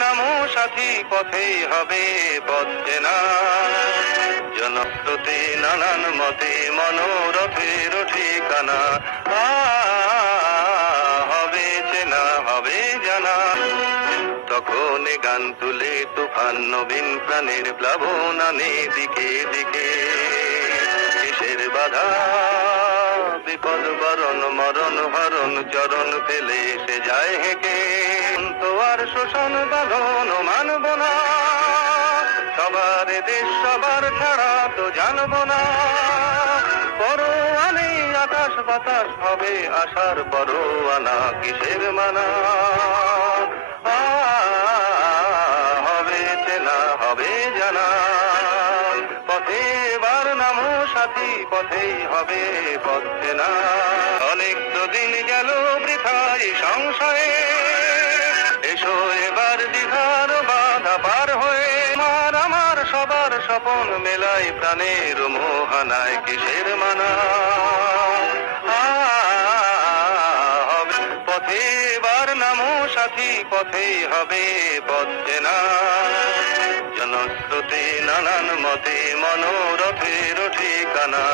নামো সাথী, পথেই হবে পথ চেনা। জনশ্রুতি নানান মতে মনোরথের ঠিকানা, হবে চেনা হবে জানা। তখন গান তুলে তুফান নবীন প্রাণের প্লাবন আনে দিকে দিকে। কিসের বাধা বিপদ বরণ মরণ হরণ চরণ ফেলে সে যায় হেঁকে। তো আর শোষণ বাঁধন মানব না, সবার দেশ সবার ছাড়া তো জানবো না। পরোয়ানে আকাশ বাতাস হবে আশার পরোয়ানা, কিসের মানা। হবে চেনা হবে জানা, পথে এবার নামো সাথী, পথেই হবে পথ চেনা। অনেক তো দিন গেল বৃথায় সংশয়ে, এসো এবার দ্বিধার বাধা পার হয়ে। আমার সবার স্বপন মেলাই প্রাণের মোহনায়, কিসের মানা। হবে পথে এবার নামো সাথী, পথেই হবে পথ চেনা। জনশ্রুতি নানান মতে মনোরথের ঠিকানা।